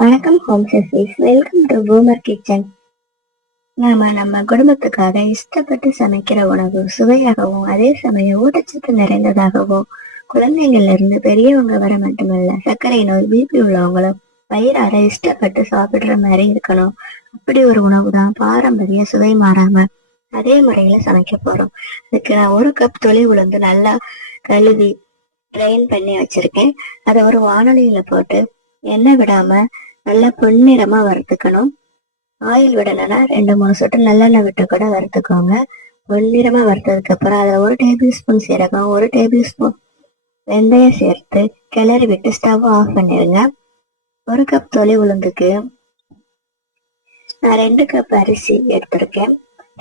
வணக்கம் home service welcome to Boomer Kitchen. நாம நம்ம குடும்பத்துக்காக இஷ்டப்பட்டு சமைக்கிற உணவு சுவையாகவும் அதே சமயம் ஊட்டச்சத்து நிறைந்ததாகவும் குழந்தைங்கள்ல இருந்து பெரியவங்க வர மட்டுமல்ல சர்க்கரை நோய் பிபி உள்ளவங்களும் வயிறார இஷ்டப்பட்டு சாப்பிடுற மாதிரி இருக்கணும். அப்படி ஒரு உணவு தான் பாரம்பரிய சுவை மாறாம அதே முறையில சமைக்க போறோம். அதுக்கு நான் ஒரு கப் தொலை உளுந்து நல்லா கழுவி ட்ரெயின் பண்ணி வச்சிருக்கேன். அதை ஒரு வானொலியில போட்டு எண்ணெய் விடாம நல்லா பொன்னிறமா வறுத்துக்கணும். ஆயில் விடலைன்னா ரெண்டு மூணு சொட்டு நல்லெண்ணெய் விட்டு கூட வறுத்துக்கோங்க. பொன்னிறமா வறுத்ததுக்கு அப்புறம் அதுல ஒரு டேபிள் ஸ்பூன் சீரகம் ஒரு டேபிள் ஸ்பூன் வெந்தயம் சேர்த்து கிளறி விட்டு ஸ்டவ் ஆஃப் பண்ணிடுங்க. ஒரு கப் தொலை உளுந்துக்கு நான் ரெண்டு கப் அரிசி எடுத்திருக்கேன்.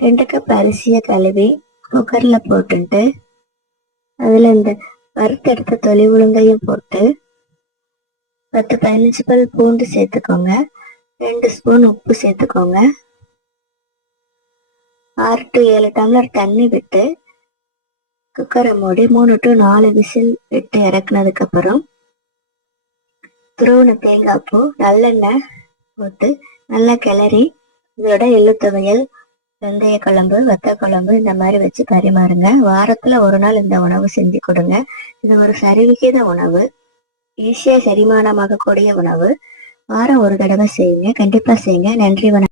ரெண்டு கப் அரிசியை கழுவி குக்கர்ல போட்டுட்டு அதுல இந்த வறுத்தெடுத்த தொலை உளுந்தையும் போட்டு பத்து பதினஞ்சு பல் பூண்டு சேர்த்துக்கோங்க. ரெண்டு ஸ்பூன் உப்பு சேர்த்துக்கோங்க. ஆறு டு ஏழு டம்ளர் தண்ணி விட்டு குக்கரை மூடி மூணு டு நாலு விசில் விட்டு இறக்குனதுக்கு அப்புறம் துருவன தேங்காய் பூ நல்லெண்ணெய் போட்டு நல்லா கிளறி இதோட எள்ளு துவையல் வெந்தய குழம்பு வத்த குழம்பு இந்த மாதிரி வச்சு பரிமாறுங்க. வாரத்துல ஒரு நாள் இந்த உணவு செஞ்சு கொடுங்க. இது ஒரு சரிவிகித உணவு. ஈஸியா செரிமானமாகக்கூடிய உணவு. வாரம் ஒரு தடவை செய்யுங்க. கண்டிப்பா செய்யுங்க. நன்றி வணக்கம்.